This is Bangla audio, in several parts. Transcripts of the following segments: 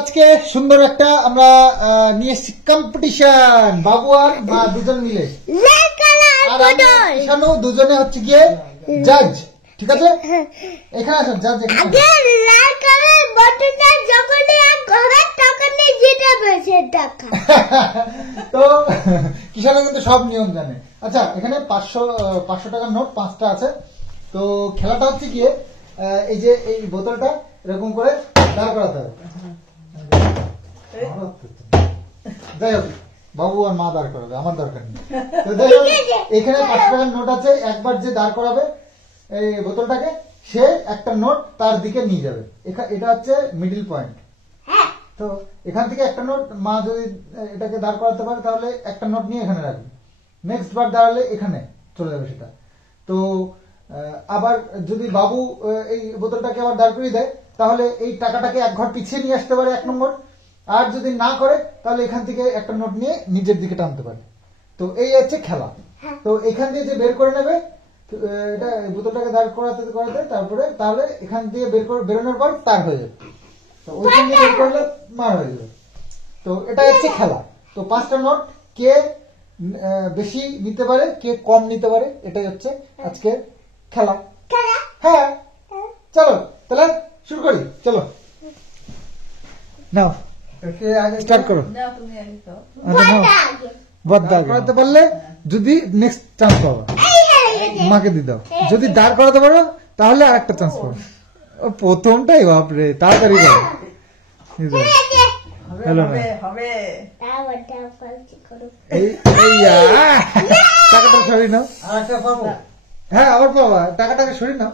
আজকে সুন্দর একটা আমরা নিয়ে এসেছি কম্পিটিশন, বাবু আর মা দুজন মিলে, আর ঈশানু দুজনে হচ্ছে গিয়ে জাজ। ঠিক আছে, এখানে আসো জাজ। তো কিষানু কিন্তু সব নিয়ম জানে। আচ্ছা, এখানে 500 টাকার নোট 5টা আছে। তো খেলাটা হচ্ছে গিয়ে এই যে এই বোতলটা এরকম করে দাঁড় করাতে হবে। যাই হোক, বাবু আর মা দাঁড় করাবে, আমার দরকার নেই। তো যাই হোক, এখানে 500 টাকার নোট আছে। একবার যে দাঁড় করাবে এই বোতলটাকে, সে একটা নোট তার দিকে নিয়ে যাবে। এটা হচ্ছে মিডল পয়েন্ট। তো এখান থেকে একটা নোট মা যদি এটাকে দাঁড় করাতে পারে তাহলে একটা নোট নিয়ে এখানে রাখবে। নেক্সট বার দাঁড়ালে এখানে চলে যাবে সেটা। তো আবার যদি বাবু এই বোতলটাকে আবার দাঁড় করিয়ে দেয় তাহলে এই টাকাটাকে এক ঘর পিছিয়ে নিয়ে আসতে পারে 1 নম্বর। আর যদি না করে তাহলে এখান থেকে একটা নোট নিয়ে নিজের দিকে টানতে পারে। তো এই হচ্ছে খেলা। তো এখান দিয়ে যে বের করে নেবে এটা বোতলটাকে দাঁড় করাতে করাতে, তারপরে তাহলে এখান দিয়ে বেরোনোর পর তার হয়ে যাবে। তো ওইখান দিয়ে বের করলে মার হয়ে যাবে। তো এটা হচ্ছে খেলা। তো 5টা নোট কে বেশি নিতে পারে, কে কম নিতে পারে, এটাই হচ্ছে আজকে খেলা। হ্যাঁ, চলো তাহলে শুরু করি। চলো নাও, স্টার্ট করো। দাঁড় করাতে পারলে যদি নেক্সট চান্স পাবো, মাকে দিয়ে দাও। যদি দাঁড় করাতে পারো তাহলে আর একটা চান্স পাবো। প্রথমটাই বাপরে, তাড়াতাড়ি করো। টাকাটা সরিয়ে নাও। হ্যাঁ, আবার পাবা। টাকাটাকে সরিয়ে নাও।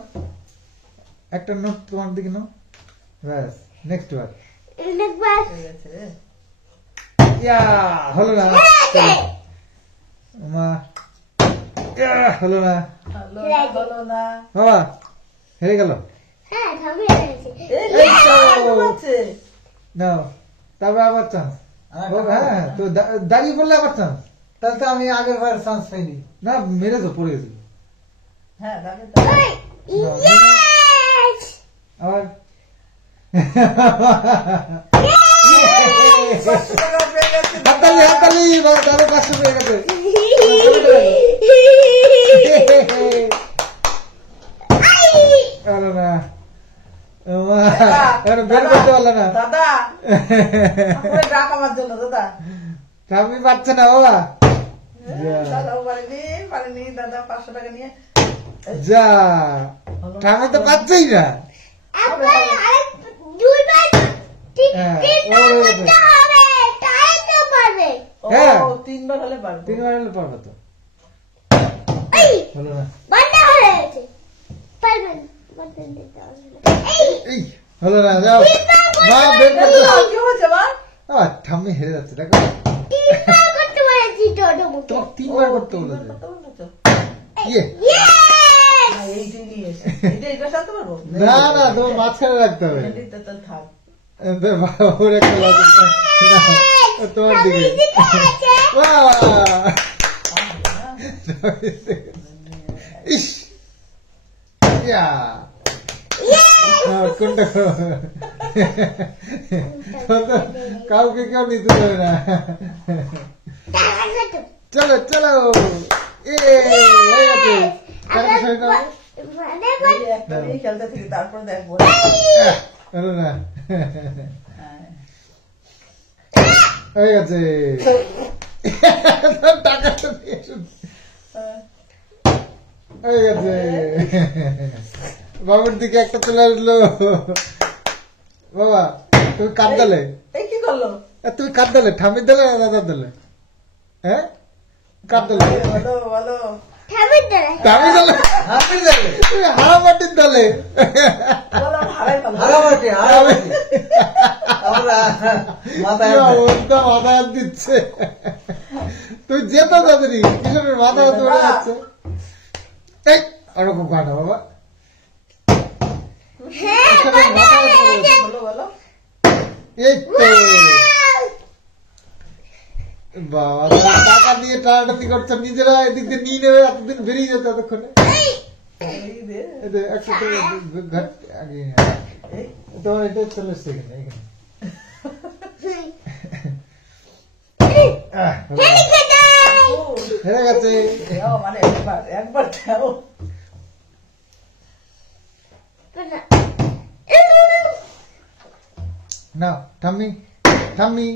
একটা নোট তোমার দিকে নাও। ব্যাস, নেক্সট বার। হলো না, হলো না বাবা, হেরে গেল। নাও, তারপরে আবার চান্স। হ্যাঁ, তো দাঁড়িয়ে পড়লে আবার চান্স। তাহলে তো আমি আগের বার চান্স পাইনি। না, মেরেছো, পড়ে গেছিল। আবার হাততালি, হাততালি, দাদা 500 পেয়ে গেছে। না, বের করতে পারলো না দাদা, আমার জন্য দাদা। আমি পাচ্ছে না বাবা, দাদা 500 টাকা নিয়ে যা। আমি তো পাচ্ছেই না। হ্যাঁ, 3বার হলে পারবে। 3বার হলে পারবে তো। হলো না, হলো না। যাও মা, বের করতে। ঠাম্মি হেরে যাচ্ছে, দেখো। 3বার করতে বলেছে। না না, তোমার মাঝখানে রাখতে হবে। তোমার দিকে ইস, কোনটা কাউকে কেউ নিতে পারে না। চলো চলো, খেলতে থেকে তারপর দেখবো। না, হয়ে গেছে। টাকাটা হয়ে গেছে। বাবুর দিকে একটা চলে আসলো। বাবা, তুমি কাঁদ দিলে। কি করলো? তুমি কাঁদ দিলে, ঠামির দিলে না দাদার দিলে? হ্যাঁ, কাঁদ দিলে। হারামাটির দলে। মাথা দিচ্ছে। তুই যেত তাড়াতাড়ি, কিশোরের মাথা উড়ে যাচ্ছে। ওরকম কাটা বাবা। এই তো বাবা, টাকা দিয়ে টানাটানি করছে, নিজেরা এদিক দিয়ে নিয়ে নেবে, এতদিন বেরিয়ে যেত এতক্ষণে। তোমার এটা চলে এসছে এখানে। হেরে গেছে। মানে একবার দাও। না ঠাম্মি ঠাম্মি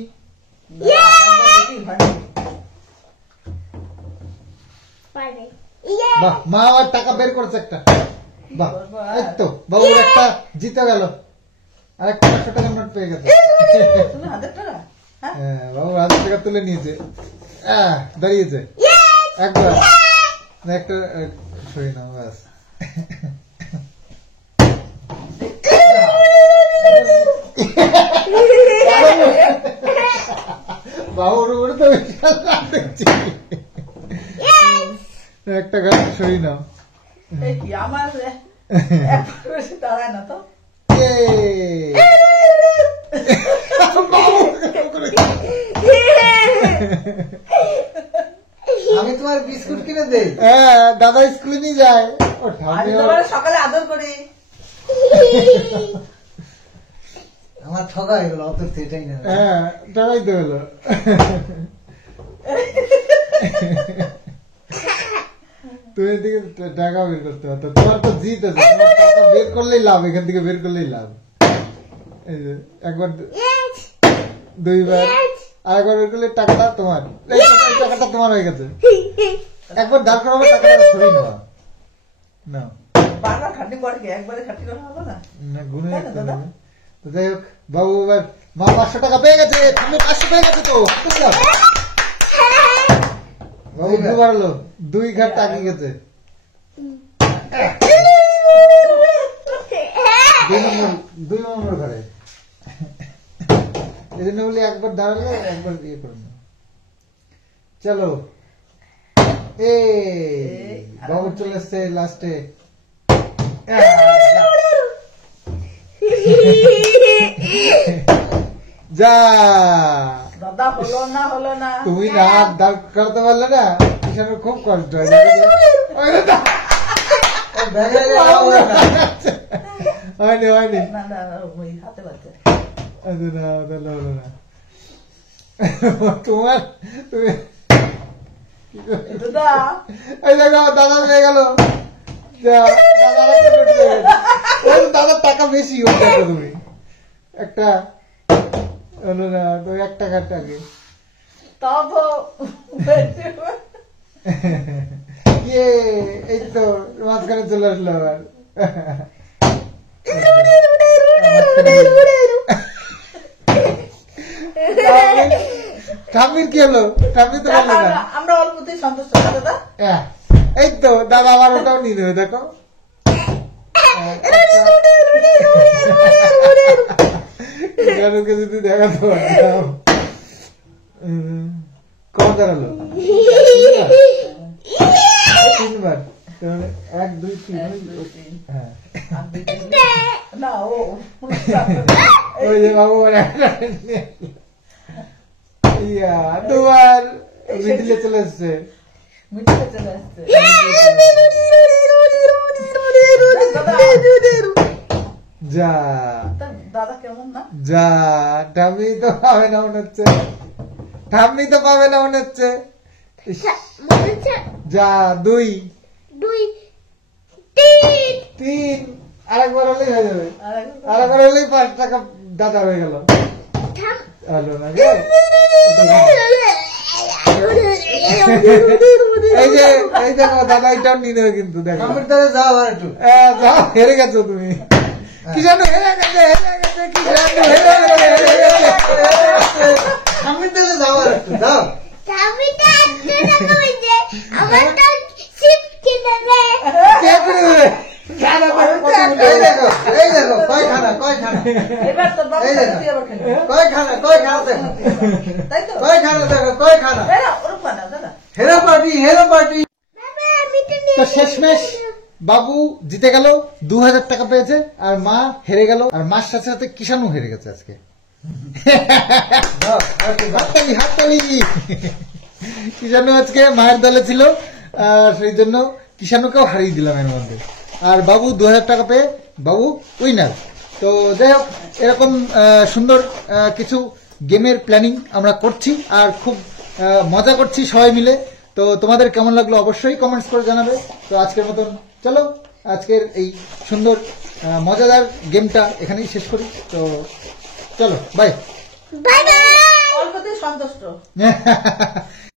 বাহ, মা আবার টাকা বের করেছে একটা। বাহ, এই তো বাবুর একটা জিতে গেল, আর একটা 500 টাকার নোট পেয়ে গেছে। হ্যাঁ, বাবু 1000 টাকা তুলে নিয়েছে। দাঁড়িয়েছে একবার, না একটা সরি না ব্যাস। বাবুর উপরে তো বিশাল রাগ দেখছি। একটা গাছ সরি না। আমার দাঁড়ায় না তো। আমি তোমার বিস্কুট কিনে দেই। হ্যাঁ, দাদা স্কুলে নিয়ে যায়। ও আমি তোমার সকালে আদর করি। আমার ঠগা হয়ে গেল, অত সেটাই না। হ্যাঁ, টাকাই তো হলো। তুমি এদিকে টাকা বের করতে পারতো, তোমার তো জিত আছে, তোমার টাকা বের করলেই লাভ, এখান থেকে বের করলেই লাভ। এই যে একবার দুইবার আর একবার বের করলে টাকাটা তোমার, এই টাকাটা তোমার হয়ে গেছে। একবার দাঁড় করাবো, টাকাটা সরিয়ে নেওয়া না, বারবার খাটি পড়ে কি একবারে খাটি করা হবে না? না গুনে রাখতে হবে। তো যাই হোক, বাবু এবার মা 500 টাকা পেয়ে গেছে, তুমি 500 পেয়ে গেছে তো। বাবু দুবার হলো, 2 ঘাট টাকি গেছে। 2 নম্বর ঘরে। এই জন্য বলি একবার দাঁড়ালে একবার ইয়ে করে না। চলো, বাবু চলে এসছে লাস্টে। যা দাদা হলো না। তুমি না দাঁড় করতে পারলে না, কিষানের খুব কষ্ট হয়। হয়নি হয়নি, না না ওই হাতে বাচ্চা। না তাহলে হলো না। তোমার তুমি দাদা এই দেখো দাদা পেয়ে গেল। দাদার টাকা বেশি হয়ে গেছে, তুমি একটা হলো না তো 1 টাকার টাকা। তবু এই তো মাঝখানে চলে আসলো আবার। ঠাম্মির কি হলো? ঠাম্মি তো বললো না। আমরা অল্পতেই সন্তুষ্ট না দাদা। এই তো দাদা আমার ওটাও নিয়ে নেবে, দেখো। যদি দেখাতে পারতাম। কম দাঁড়ালো? 3 বার। 1 2 3। হ্যাঁ, না ও ওই যে বাবু দুবার মিডিলে চলে এসছে। মিটিতে চলে আসছে। যা দাদা কেমন না? যা, ঠাম্মি তো পাবে না মনে হচ্ছে, ঠাম্মি তো পাবে না মনে হচ্ছে। যা 2 3, আরেকবার হলেই হয়ে যাবে। আরেকবার হলেই 5 টাকা দাদার হয়ে গেল। হলো না গো? এই দেখো দাদা এটাও নিয়ে নেবে কিন্তু, দেখো। যাও আর একটু। যাও, হেরে গেছো তুমি। কিষানু হেরে গেছে, কিষানু হেরে গেছে। আমি তাহলে যাও আর একটু, যাও। কে করে দেবে? এই দেখো কয় খানা এবার তো বাবা এই দেখো। দিয়ে আবার খেলো। কয় খানা দেখো, তাই তো? কয় খানা দেখো, কয় খানা। ওরকম না দাদা। হেরো পার্টি। তো শেষমেশ বাবু জিতে গেল, 2000 টাকা পেয়েছে, আর মা হেরে গেল, আর মার সাথে সাথে কিষানু হেরে গেছে আজকে। হাততালি। কিষানু আজকে মায়ের দলে ছিল, আর সেই জন্য কিষানুকেও হারিয়ে দিলাম এর মধ্যে। আর বাবু 2000 টাকা পেয়ে বাবু উইনার। তো যাই হোক, এরকম সুন্দর কিছু গেমের প্ল্যানিং আমরা করছি, আর খুব মজা করছি সবাই মিলে। তো তোমাদের কেমন লাগলো অবশ্যই কমেন্টস করে জানাবে। তো আজকের মতন চলো, আজকের এই সুন্দর মজাদার গেমটা এখানেই শেষ করি। তো চলো, বাই। অল্পতেই সন্তুষ্ট।